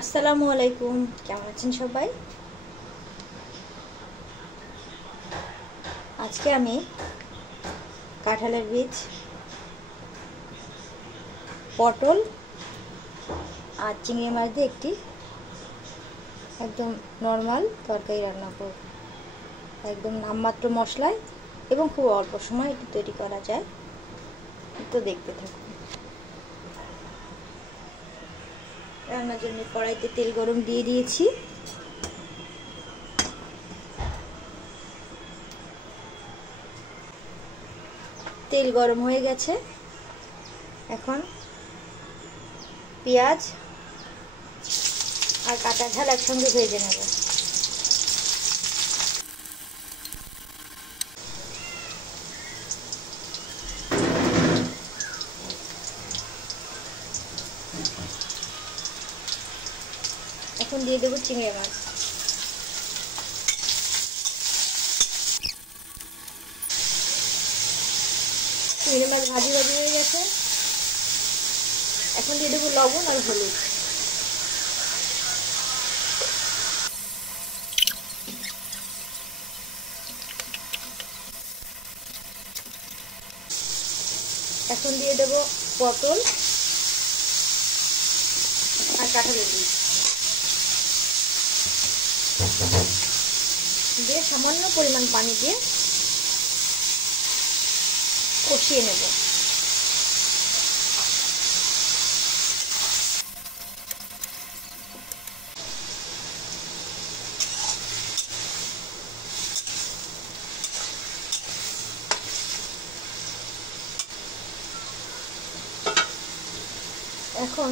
আসসালামু আলাইকুম, কেমন আছেন সবাই? আজকে আমি কাঁঠালের বীজ, পটল আর চিংড়ি মাছ দিয়ে একটি একদম নর্মাল তরকারি রান্না করব। একদম নামমাত্র মশলায় এবং খুব অল্প সময় এটি তৈরি করা যায়। তো দেখতে থাকুন। রান্নার জন্য কড়াইতে তেল গরম দিয়ে দিয়েছি। তেল গরম হয়ে গেছে। এখন পেঁয়াজ আর কাঁচা ঝাল একসঙ্গে ভেজে নেব। এখন দিয়ে দেবো চিংড়ি মাছ। চিংড়ি মাছ ভাজি ভাজি হয়ে গেছে। এখন দিয়ে দেবো লবণ আর হলুদ। এখন দিয়ে দেবো পটল আর কাঁঠালের বীজ দিয়ে সামান্য পরিমাণ পানি দিয়ে কষিয়ে নেব। এখন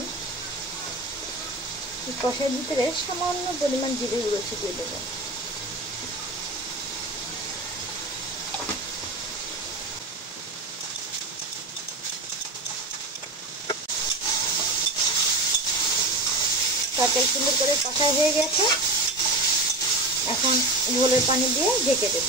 কষার ভিতরে সামান্য পরিমাণ জিরে গুঁড়ো ছিটিয়ে দেব। তরকারি সুন্দর করে কষাই হয়ে গেছে। এখন ঝোলের পানি দিয়ে ঢেকে দেব।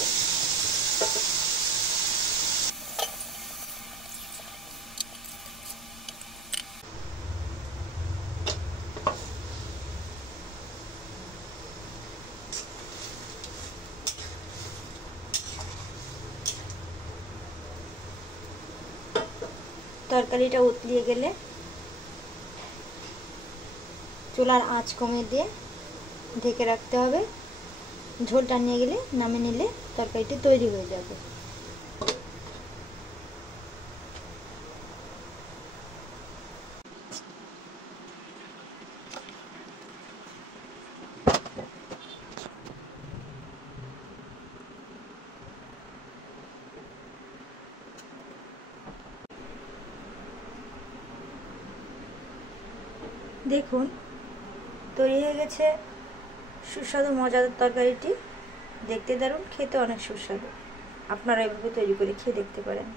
তরকারিটা উতলিয়ে গেলে চুলার আঁচ কমিয়ে দিয়ে ঢেকে রাখতে হবে। ঝোল টানিয়ে গেলে নামিয়ে নিলে তরকারিটি তৈরি হয়ে যাবে। দেখুন, তৈরি হয়ে গেছে সুস্বাদু মজাদার তরকারিটি। দেখতে দারুণ, খেতে অনেক সুস্বাদু। আপনারা এভাবে তৈরি করে খেয়ে দেখতে পারেন।